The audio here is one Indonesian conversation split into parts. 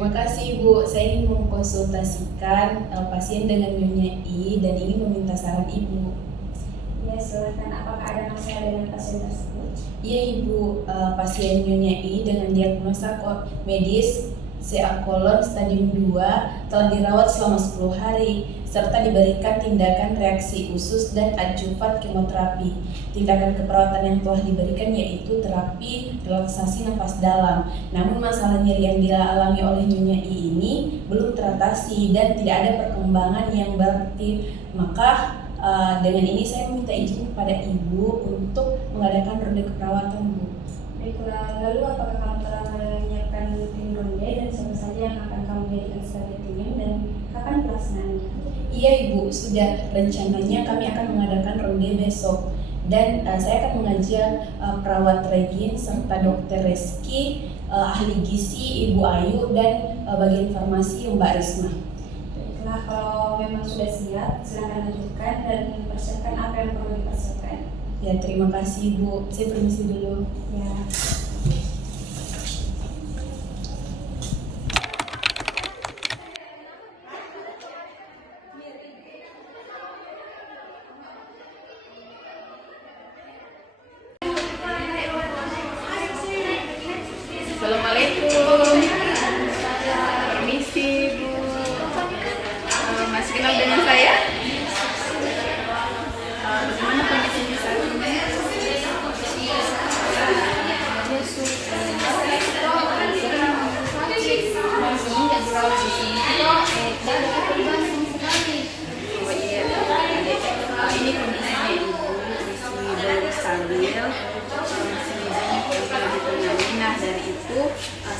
Terima kasih Ibu, saya ingin mengkonsultasikan pasien dengan Nyonya I dan ingin meminta saran Ibu. Ya, silakan. Apakah ada masalah dengan pasien tersebut? Iya Ibu, pasien Nyonya I dengan diagnosa medis CA kolon stadium 2 telah dirawat selama 10 hari serta diberikan tindakan reaksi usus dan adjuvan kemoterapi. Tindakan keperawatan yang telah diberikan yaitu terapi relaksasi nafas dalam. Namun masalah nyeri yang dialami oleh Nyonya I ini belum teratasi dan tidak ada perkembangan yang berarti. Maka dengan ini saya meminta izin kepada Ibu untuk mengadakan ronde keperawatan, Bu. Baiklah, lalu apakah kamu telah menyiapkan tim ronde dan siapa saja yang akan kamu jadikan sebagai timnya dan kapan pelaksanaannya? Iya Ibu, sudah rencananya kami akan mengadakan ronde besok dan saya akan mengajak perawat Regin serta dokter Reski, ahli gizi Ibu Ayu dan bagian farmasi Mbak Risma. Baiklah, kalau memang sudah siap, silakan lanjutkan dan persiapkan apa yang perlu dipersiapkan. Ya, terima kasih Bu. Saya permisi dulu. Ya. Assalamualaikum. Permisi Bu. Masih kenal dengan saya? Bagaimana kondisi saat ini? Oh iya, Adik. Ini kondisinya Ibu masih belum stabil, masih banyak yang perlu ditangani. Nah, dari itu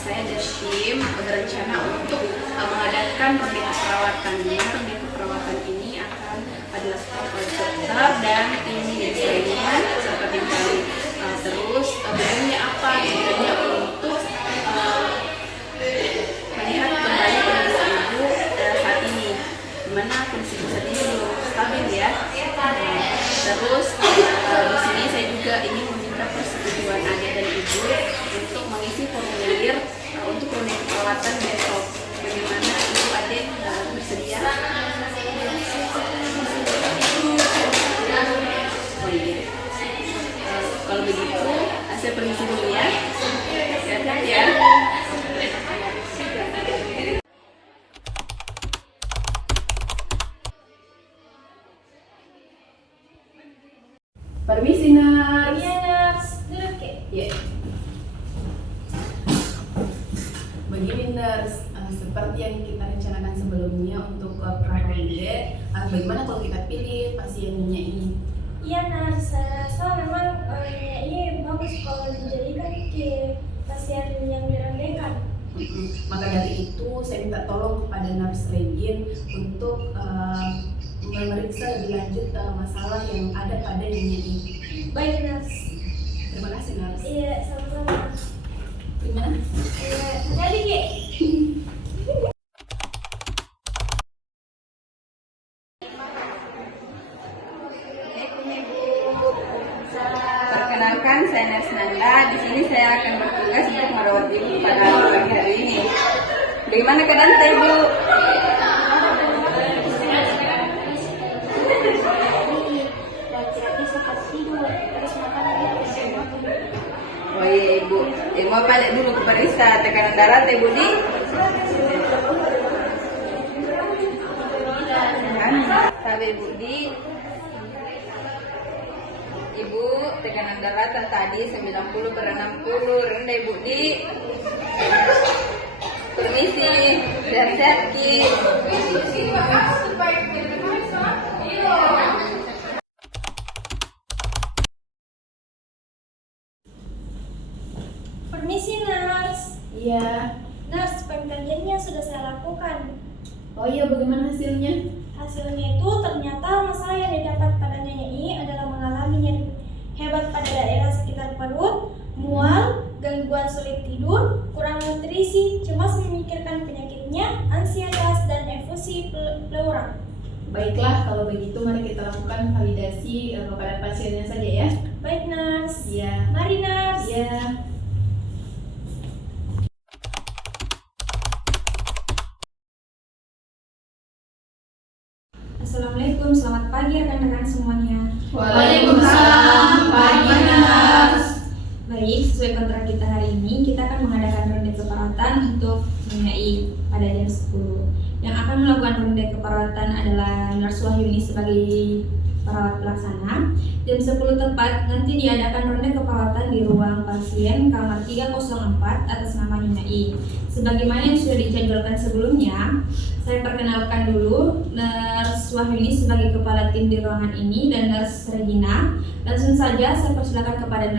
saya dan tim berencana untuk mengadakan ronde keperawatan. Ronde keperawatan ini akan dilakukan oleh dokter dan tim medis lainnya serta tim kami. Terus tujuannya apa? Tujuannya untuk melihat kembali kondisi Ibu saat ini, dimana kondisi Ibu saat ini belum stabil ya. Terus di sini saya juga ingin meminta persetujuan Adik dan Ibu untuk mengisi formulir untuk ronde keperawatan besok. Bagaimana Ibu Adik bersedia? Oh iya. Kalau begitu, saya permisi dulu ya. Sehat ya. Permisi Nars. Iya, Nars. Duduk, Kek. Ya. Begini Nars, seperti yang kita rencanakan sebelumnya untuk praronde, bagaimana kalau kita pilih pasiennya ini? Iya, Nars. Saya rasa memang ini bagus kalau dijadikan ke pasien yang dirondekan. Maka dari itu saya minta tolong kepada Nars Regin untuk memeriksa lebih lanjut masalah yang ada pada Nyonya I. Baik, Nars. Terima kasih Nars. Iya, sama-sama. Gimana? Iya, hati-hati, Kek. Perkenalkan, saya Nars Nanda. Di sini saya akan bertugas untuk merawat Ibu pada pagi hari ini. Bagaimana keadaan Teh Bu? Oh iya Ibu, mau balik dulu ke periksa tekanan darah Teh Budi. Sabi Budi. Ibu, tekanan darah tadi 90/60, rendah Ibu Di. Permisi, sehat-sehat Ki. Permisi, Nars. Iya. Nars, pengkajiannya sudah saya lakukan. Oh iya, bagaimana hasilnya? Hasilnya itu ternyata masalah yang didapat pada Nyonya I adalah mengalami nyeri hebat pada daerah sekitar perut, mual, gangguan sulit tidur, kurang nutrisi, cemas memikirkan penyakitnya, ansietas, dan efusi pleural. Baiklah, kalau begitu mari kita lakukan validasi kepada pasiennya saja ya. Baik, Nars. Iya. Mari, Nars. Iya. Assalamualaikum, selamat pagi rekan-rekan semuanya. Waalaikumsalam, pagi Nas. Baik, sesuai kontrak kita hari ini, kita akan mengadakan ronde keperawatan untuk Nyonya I pada jam 10. Yang akan melakukan ronde keperawatan adalah Nurse Wahyuni sebagai perawat pelaksana. Jam 10 tepat nanti diadakan ronde keperawatan di ruang pasien kamar 304 atas nama Nyonya I. Sebagaimana yang sudah dijadwalkan sebelumnya, saya perkenalkan dulu Nurse Wahyuni sebagai kepala tim di ruangan ini dan Nurse Regina. Langsung saja saya persilakan kepada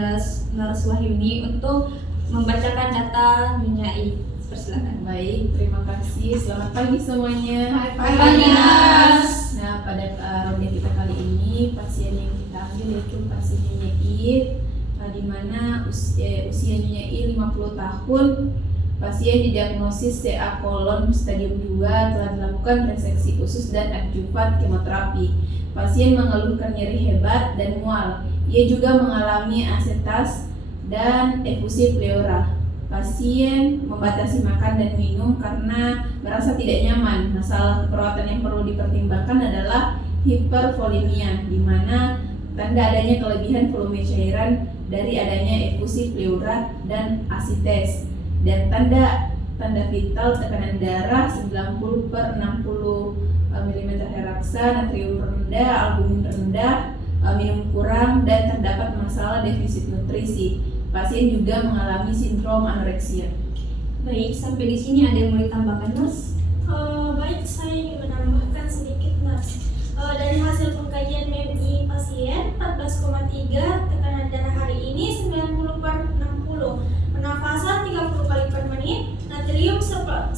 Nurse Wahyuni untuk membacakan data Nyonya I. Persilakan. Baik, terima kasih. Selamat pagi semuanya. Pagi, Nas. Nah, pada ronde kita kali ini pasien yang kita ambil yaitu pasien Nyonya I, di mana usia Nyonya I 50 tahun. Pasien didiagnosis CA kolon stadium 2, telah dilakukan reseksi usus dan adjuvan kemoterapi. Pasien mengeluhkan nyeri hebat dan mual. Ia juga mengalami asetas dan efusi pleura. Pasien membatasi makan dan minum karena merasa tidak nyaman. Masalah keperawatan yang perlu dipertimbangkan adalah hipervolemia, di mana tanda adanya kelebihan volume cairan dari adanya efusi pleura dan asites, dan tanda vital tekanan darah 90/60 mm heraksa, natrium rendah, albumin rendah, minum kurang, dan terdapat masalah defisit nutrisi. Pasien juga mengalami sindrom anoreksia. Baik, sampai di sini ada yang mau ditambahkan, Nurse? Baik, saya ingin menambahkan sedikit, Nurse. Dari hasil pengkajian MMI pasien 14,3, tekanan darah hari ini 90/60, pernafasan 30 kali per menit, natrium 100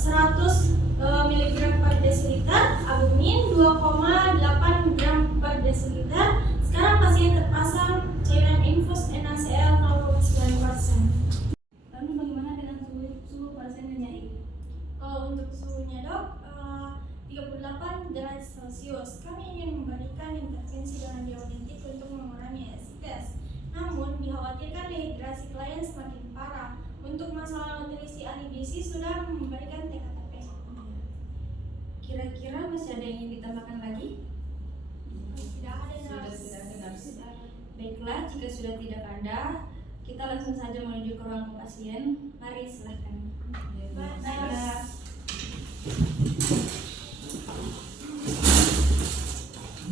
mg per desiliter, albumin 2,8 gram per desiliter. Sekarang pasien terpasang cairan infus NaCl 0,9%. Lalu bagaimana dengan suhu pasien Nyonya I? Untuk suhunya, Dok, 38 derajat Celcius. Kami ingin memberikan intervensi dengan diuretik untuk mengurangi asites. Namun, dikhawatirkan dehidrasi klien semakin parah. Untuk masalah nutrisi ahli gizi sudah memberikan TKTP. Kira-kira masih ada yang ingin ditambahkan lagi? Tidak ada, Nurse. Sudah dengar. Baiklah, jika sudah tidak ada, kita langsung saja menuju ke ruang pasien. Mari, silahkan.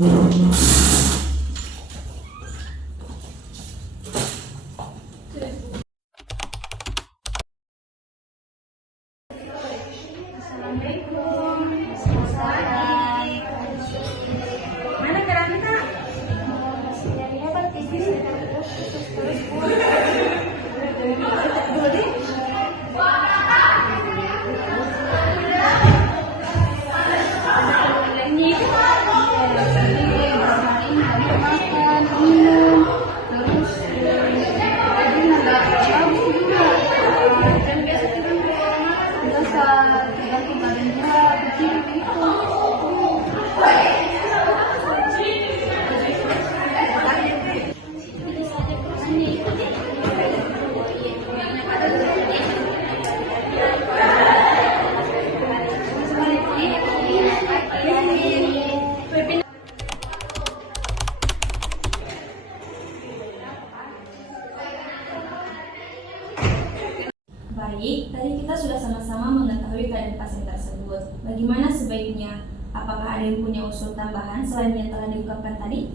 Baik. Mana Karanita? Baik, tadi kita sudah sama-sama mengetahui keadaan pasien tersebut. Bagaimana sebaiknya? Apakah ada yang punya usul tambahan selain yang telah diungkapkan tadi?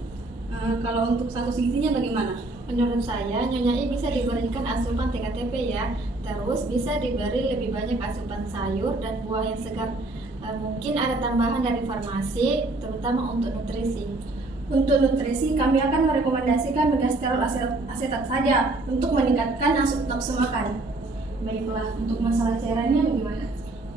Kalau untuk status gizinya bagaimana? Menurut saya, Nyonya I bisa diberikan asupan TKTP ya. Terus bisa diberi lebih banyak asupan sayur dan buah yang segar. Mungkin ada tambahan dari farmasi, terutama untuk nutrisi. Untuk nutrisi, kami akan merekomendasikan megasterol asetat saja untuk meningkatkan nafsu makan. Baiklah, untuk masalah cairannya bagaimana?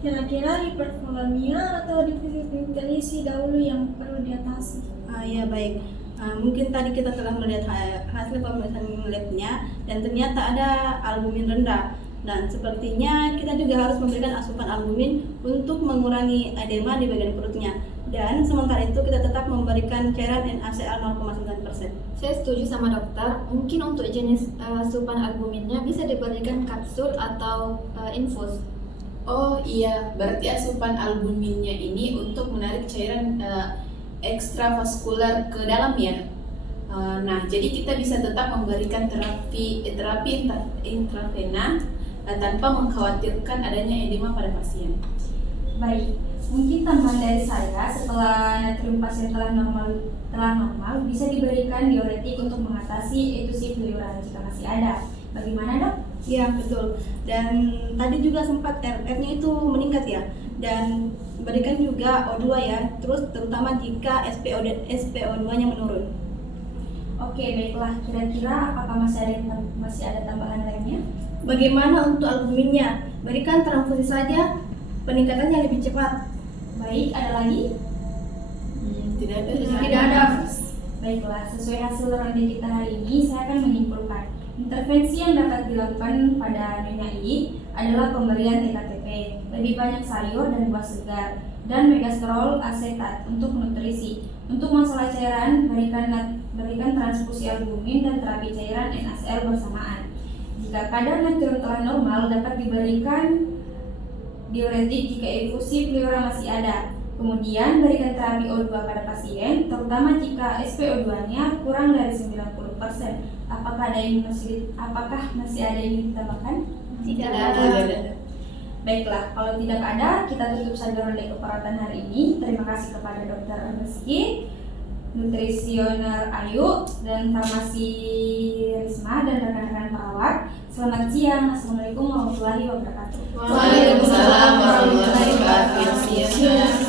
Kira-kira hipervolemia atau defisit nutrisi dahulu yang perlu diatasi. Ya baik. Mungkin tadi kita telah melihat hasil pemeriksaan labnya dan ternyata ada albumin rendah. Dan sepertinya kita juga harus memberikan asupan albumin untuk mengurangi edema di bagian perutnya. Dan sementara itu kita tetap memberikan cairan NaCl 0,9%. Saya setuju sama dokter. Mungkin untuk jenis asupan albuminnya bisa diberikan kapsul atau infus. Oh iya, berarti asupan albuminnya ini untuk menarik cairan ekstravaskular ke dalam ya. Nah, jadi kita bisa tetap memberikan terapi intravena tanpa mengkhawatirkan adanya edema pada pasien. Baik, mungkin tambahan dari saya, setelah natrium pasien telah normal bisa diberikan diuretik untuk mengatasi etusi pleural jika masih ada. Bagaimana dok? Iya betul. Dan tadi juga sempat RF-nya itu meningkat ya. Dan berikan juga O2 ya. Terus terutama jika SPO2-nya menurun. Oke, baiklah. Kira-kira apakah masih ada tambahan lainnya? Bagaimana untuk albuminnya? Berikan transfusi saja, peningkatannya lebih cepat. Baik, ada lagi? Tidak ada. Tidak ada. Baiklah, sesuai hasil ronde kita hari ini, saya akan menyimpulkan intervensi yang dapat dilakukan pada Nyonya I adalah pemberian TKTP, lebih banyak sayur dan buah segar, dan megastrol asetat untuk nutrisi. Untuk masalah cairan, berikan transfusi albumin dan terapi cairan NaCl bersamaan. Jika kadar natrium telah normal, dapat diberikan diuretik jika infusi pleura masih ada. Kemudian berikan terapi O2 pada pasien, terutama jika SpO2-nya kurang dari 90%. Apakah masih ada yang ditambahkan? Tidak ada. Baiklah, kalau tidak ada, kita tutup saja ronde keperawatan hari ini. Terima kasih kepada Dr. Rizky, nutrisioner Ayu, dan farmasi Risma, dan rekan-rekan perawat. Selamat siang. Assalamualaikum warahmatullahi wabarakatuh. Waalaikumsalam warahmatullahi wabarakatuh.